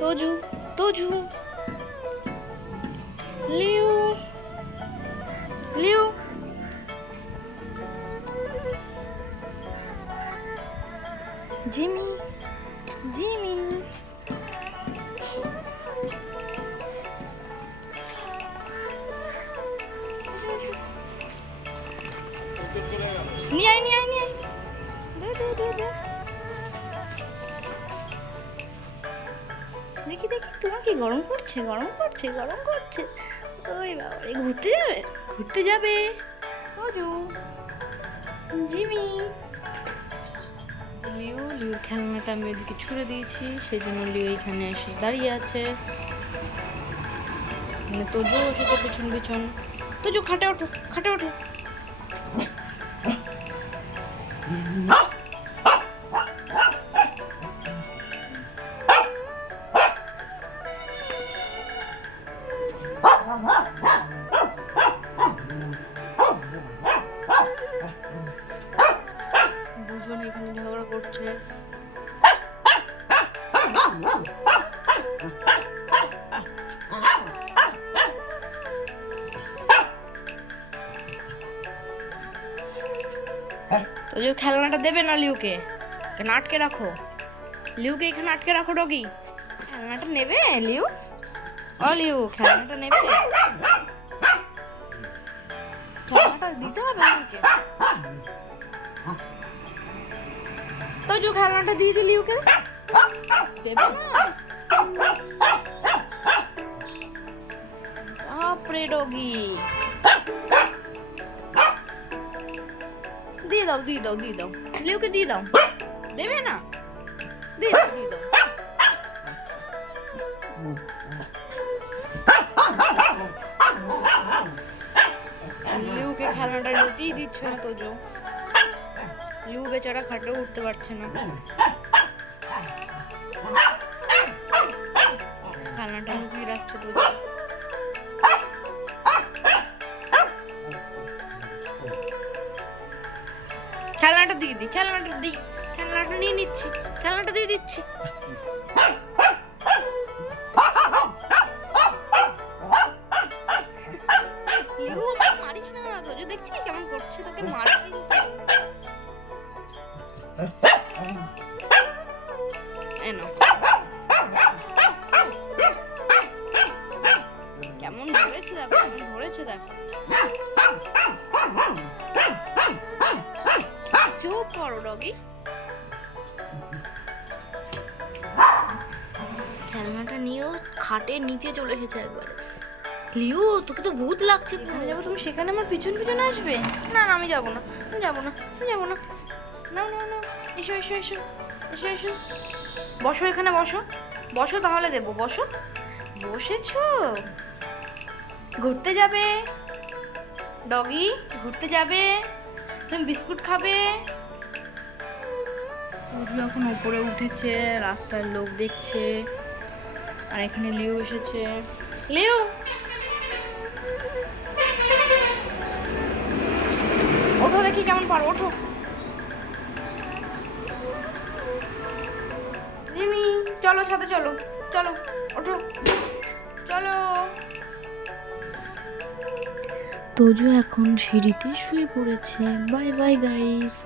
তোজু তোজু Liu Liu Jimmy Jimmy নিয়ে আয় নিয়ে আয় নিয়ে আয় দেখি দেখি তোমার কি গরম করছে গরম করছে গরম করছে। ওরে বাবা রে, ঘুরতে যাবে ঘুরতে যাবে ওজু জিমি। লিউ লিউর খেলনাটা আমি ওদিকে ছুড়ে দিয়েছি, সেই জন্য লিউ এইখানে এসে দাঁড়িয়ে আছে। মানে তোজু এসেছে পিছন পিছন। তোজু খাটে ওঠো খাটে ওঠো। দুজন এখানে ঝগড়া করছে। তো যে খেলনাটা দেবে না লিউকে, কেন আটকে রাখো? লিউকে এখানে আটকে রাখো ডগি। খেলনাটা নেবে লিউ? ও লিউ খেলনাটা নেবে? খেলনাটা দিতে হবে লিউকে। তো যে খেলনাটা দিয়ে দিলি লিউকে, দেবে না? বাপরে ডগি, দিয়ে দাও দিয়ে দাও দিয়ে দাও লিউকে দিয়ে দাও। দেবে না? দিয়ে দাও দিয়ে দাও। লিউকে খেলনাটা নিতেই দিচ্ছ না তোজো। লিউ বেচারা খাটেও উঠতে পারছে না। খেলনাটা লুকিয়ে রাখছে তোজো। খেলনাটা দিয়ে দিই খেলনাটা দিই, খেলনাটা নিয়ে নিচ্ছি, খেলনাটা দিয়ে দিচ্ছি। মারিস না, তোজো দেখছি কেমন করছে, তোকে মার কিন্তু। কেমন ধরেছে দেখো, কেমন ধরেছে দেখো। চুপ করো ডগি। খেলনাটা নিয়েও খাটের নিচে চলে এসেছে একবারে। লিউ তোকে তো ভূত লাগছে। এখানে যাবো তুমি, সেখানে আমার পিছন পিছন আসবে? না না আমি যাবো না, আমি যাবো না, আমি যাবো না। না না না, এসো এসো এসো এসো এসো, বসো এখানে বসো বসো, তাহলে দেবো। বসো, বসেছো? ঘুরতে যাবে ডগি, ঘুরতে যাবে? তুমি বিস্কুট খাবে? তোজু এখন উপরে উঠেছে, রাস্তার লোক দেখছে, আর এখানে লিউ এসেছে। লিউ ওঠো দেখি কেমন পারো, ওঠো। জিমি চলো সাথে চলো, চলো ওঠো চলো। তোজু এখন সিঁড়িতে শুয়ে পড়েছে। Bye bye guys.